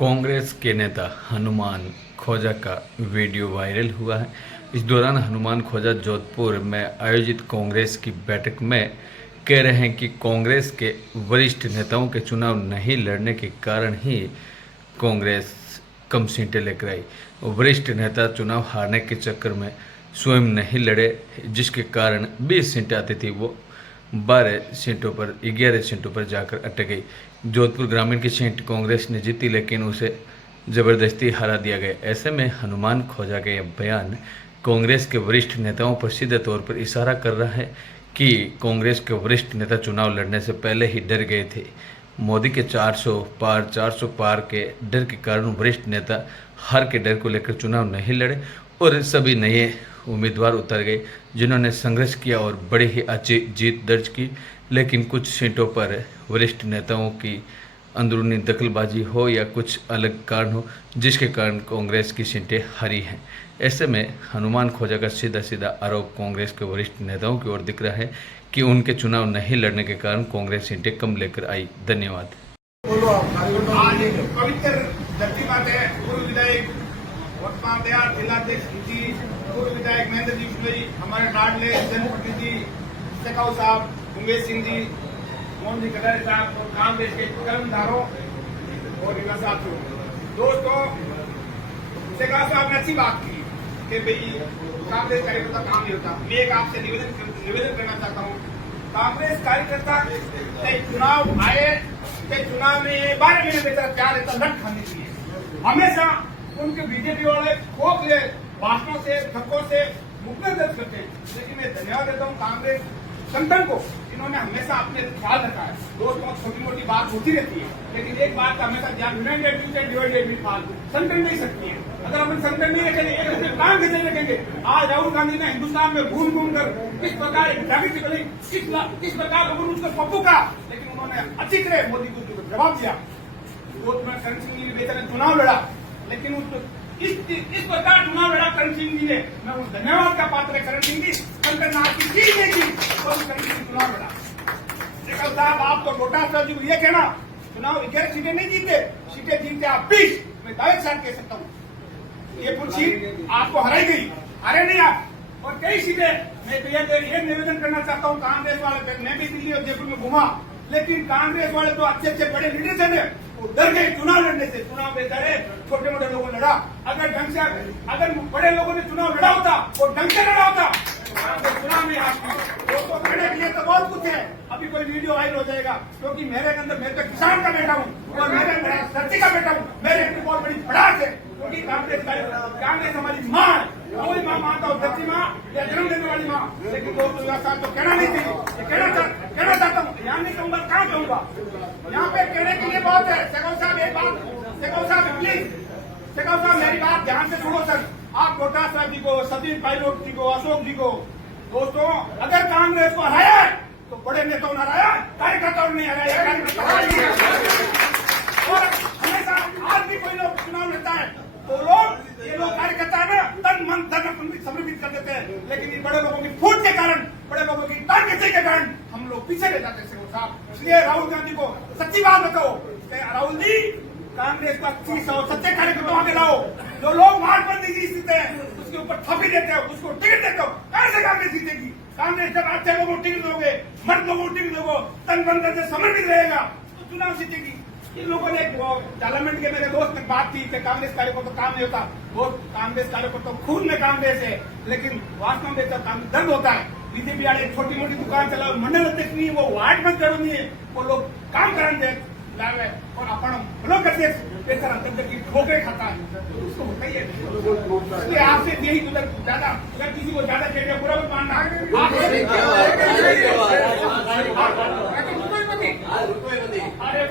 कांग्रेस के नेता हनुमान खोजा का वीडियो वायरल हुआ है। इस दौरान हनुमान खोजा जोधपुर में आयोजित कांग्रेस की बैठक में कह रहे हैं कि कांग्रेस के वरिष्ठ नेताओं के चुनाव नहीं लड़ने के कारण ही कांग्रेस कम सीटें लेकर आई। वरिष्ठ नेता चुनाव हारने के चक्कर में स्वयं नहीं लड़े, जिसके कारण 20 सीटें आती थी वो 12 सीटों पर 11 सीटों पर जाकर अटक गई। जोधपुर ग्रामीण की सीट कांग्रेस ने जीती, लेकिन उसे ज़बरदस्ती हरा दिया गया। ऐसे में हनुमान खोजा का यह बयान कांग्रेस के वरिष्ठ नेताओं पर सीधे तौर पर इशारा कर रहा है कि कांग्रेस के वरिष्ठ नेता चुनाव लड़ने से पहले ही डर गए थे। मोदी के 400 पार के डर के कारण वरिष्ठ नेता हार के डर को लेकर चुनाव नहीं लड़े और सभी नए उम्मीदवार उतर गए, जिन्होंने संघर्ष किया और बड़ी ही अच्छी जीत दर्ज की। लेकिन कुछ सीटों पर वरिष्ठ नेताओं की अंदरूनी दखलबाजी हो या कुछ अलग कारण हो, जिसके कारण कांग्रेस की सीटें हारी हैं। ऐसे में हनुमान खोजा का सीधा सीधा आरोप कांग्रेस के वरिष्ठ नेताओं की ओर दिख रहा है कि उनके चुनाव नहीं लड़ने के कारण कांग्रेस सीटें कम लेकर आई। धन्यवाद। आज एक पवित्र धरती माता है। पूर्व विधायक वर्तमान दयाल जिलाध्यक्ष जी, पूर्व विधायक महेंद्र जी शुक्ला, हमारे लाडले जनप्रतिनिधि शेखावत साहब, उमेश सिंह जी, मोहन जी कटारे साहब और कांग्रेस के कर्मधारों और इनका साथियों। दोस्तों, शेखावत साहब ने अच्छी बात की कि भाई कांग्रेस कार्यकर्ता काम नहीं होता। मैं एक आपसे निवेदन करना चाहता हूँ, कांग्रेस कार्यकर्ता चुनाव आए के चुनाव में 12 महीने बेहतर प्यार है तो लट खाने के लिए हमेशा उनके बीजेपी वाले खोखले भाषणों से धक्कों से मुकदमे दर्ज करते हैं। लेकिन मैं धन्यवाद देता हूँ कांग्रेस संगठन को, इन्होंने हमेशा अपने ख्याल रखा है। दोस्तों, छोटी मोटी बात होती रहती है, लेकिन एक बात का हमेशा ध्यान संगठन नहीं सकती है। अगर अपन संगठन नहीं रखेंगे, एक अपने काम कैसे रखेंगे। आज राहुल गांधी ने हिंदुस्तान में घूम घूम कर किस प्रकार जागृति करी, किस प्रकार लोगों ने उसको पप्पू कहा, लेकिन उन्होंने अच्छी तरह मोदी को जवाब दिया। करण सिंह जी बेचारे चुनाव लड़ा, लेकिन इस प्रकार चुनाव लड़ा करण सिंह जी ने, मैं उस धन्यवाद का पात्र है करण सिंह जी। संगठन आपकी सीट देगी और करण सिंह चुनाव लड़ा। शेखावत साहब, आप तो लोटा साहब जी ये कहना चुनाव 11 सीटें नहीं जीते, सीटें जीते आप 20, मैं दावे के साथ कह सकता हूँ। ये कुछ सीट आपको हराई गई, हारे नहीं आप। और कई सीटें मैं तो ये निवेदन करना चाहता हूँ कांग्रेस वाले, मैं भी दिल्ली और जयपुर में घुमा, लेकिन कांग्रेस वाले तो अच्छे अच्छे बड़े लीडर थे वो डर गए चुनाव लड़ने से। चुनाव बेचारे छोटे मोटे लोगों ने लड़ा, अगर ढंग से अगर बड़े लोगों ने चुनाव लड़ा होता वो ढंग से लड़ा होता चुनाव में आपको करने के लिए तो बहुत कुछ है। अभी कोई वीडियो वायरल हो जाएगा, क्योंकि मेरे अंदर मैं तो किसान का बेटा हूँ और मेरे अंदर धरती का बेटा हूँ, मेरे अंदर बहुत बड़ी भड़ास है। क्योंकि कांग्रेस हमारी माँ है, कोई माँ मानता हो धरती माँ या जन्म देने वाली माँ। लेकिन दोस्तों, तो कहना नहीं चाहिए, कहना चाहता हूँ, यहाँ नहीं कहूंगा, कहाँ कहूंगा। यहाँ पे कहने के लिए बहुत है। शेखावत साहब, एक बात, शेखावत साहब प्लीज, शेखावत साहब मेरी बात ध्यान से सुनो सर। आप लोटा साहब जी को, सतीश पायलट जी को, अशोक जी को, दोस्तों अगर कांग्रेस को हराया है तो बड़े नेताओं ने हराया, कार्यकर्ताओं ने हराया। और हमेशा आज भी कोई लोग चुनाव लड़ता है तो ये लोग कार्यकर्ता ना तन मन धन समर्पित कर देते हैं, लेकिन इन बड़े लोगों की फूट के कारण, बड़े लोगों की ताकत के कारण हम लोग पीछे रह जाते हैं साहब। इसलिए राहुल गांधी को सच्ची बात बताओ, राहुल जी कांग्रेस का 30 और सच्चे कार्यकर्ताओं के लाओ। जो लोग मार्ग पर नहीं जीतते हैं उसके ऊपर थपी देते हो, उसको टिकट देते हो, कैसे कांग्रेस जीतेगी। कांग्रेस जब अच्छे लोगों को टिकट दोगे, मर्द लोगों को टिकट दोगे, तन बन कर समर्पित रहेगा तो चुनाव जीतेगी। इन लोगों ने पार्लियामेंट के मेरे दोस्त ने बात की कि कांग्रेस कार्यकर्ता काम नहीं होता। वो कांग्रेस कार्यकर्ता खून में कांग्रेस है, लेकिन वास्तव में जब दर्द होता है। बीजेपी वाले छोटी मोटी दुकान चलाओ, मंडल अध्यक्ष नहीं है, वो वार्ड में जरूर नहीं है, वो लोग काम कराने और अपन ब्लॉक अध्यक्ष बेचारा की ठोकरे खाता है, उसको होता ही है। इसलिए आपसे यही ज्यादा, अगर किसी को ज्यादा चाहिए पूरा मत मानना। अरे